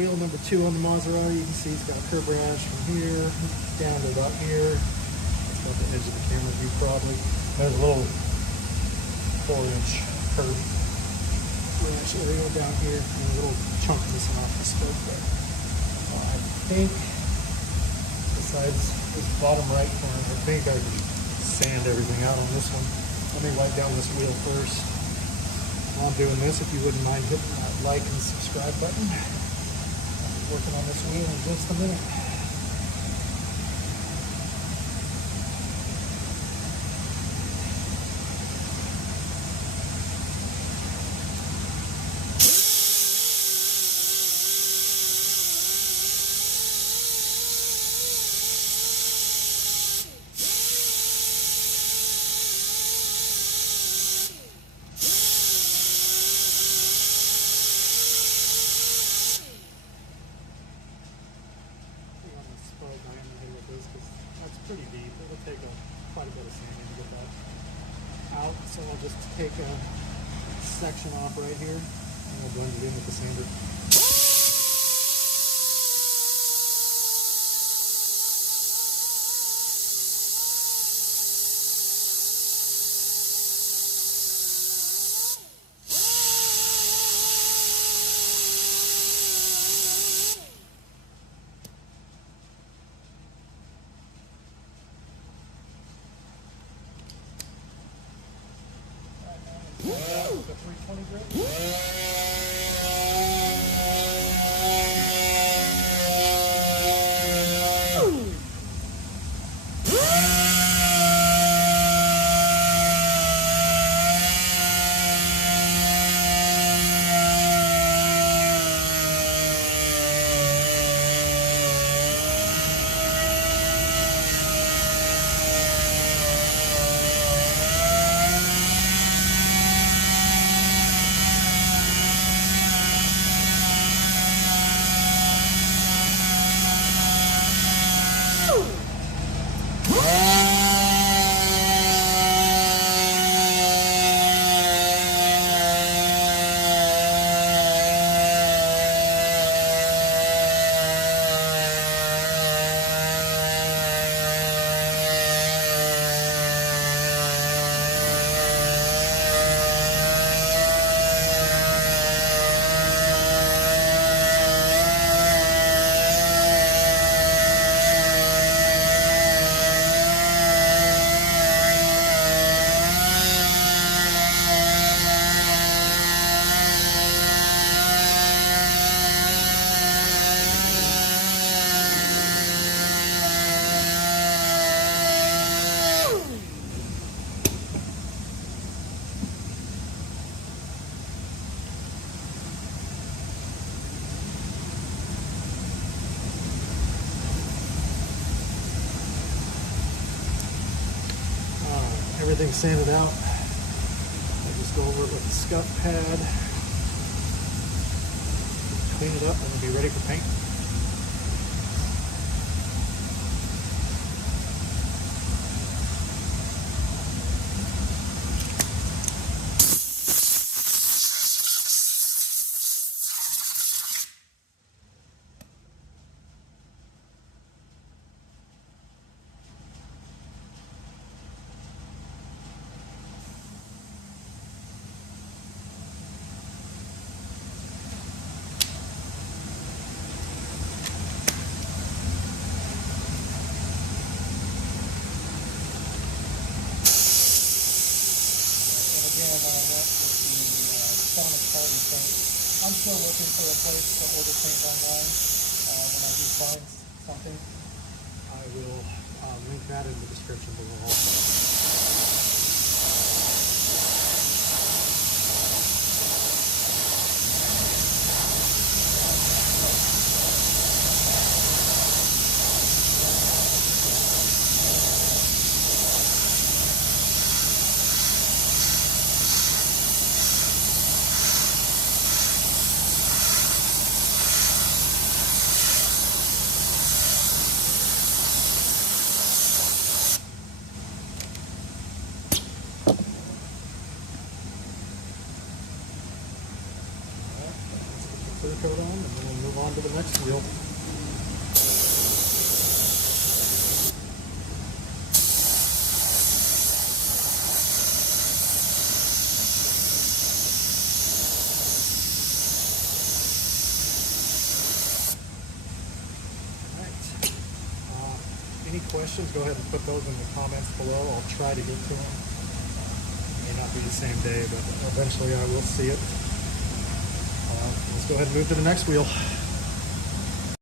wheel number 2 on the Maserati. You can see it's got curb rash from here down to about here. It's got the edge of the camera view probably. There's a little 4-inch curb rash area down here and a little chunk missing off the spoke there. I think, besides this bottom right corner, I think I can sand everything out on this one. Let me wipe down this wheel first. While I'm doing this, if you wouldn't mind hitting that like and subscribe button. I'll be working on this wheel in just a minute. That's pretty deep. It'll take quite a bit of sanding to get that out. So I'll just take a section off right here and we'll blend it in with the sander. The 320 grit. Everything's sanded out. I just go over it with a scuff pad, clean it up, and it'll be ready for paint. I'm still looking for a place to order paint online. When I do find something, I will link that in the description below also. move on to the next wheel. Any questions, go ahead and put those in the comments below. I'll try to get to them. It may not be the same day, but eventually I will see it. Let's go ahead and move to the next wheel.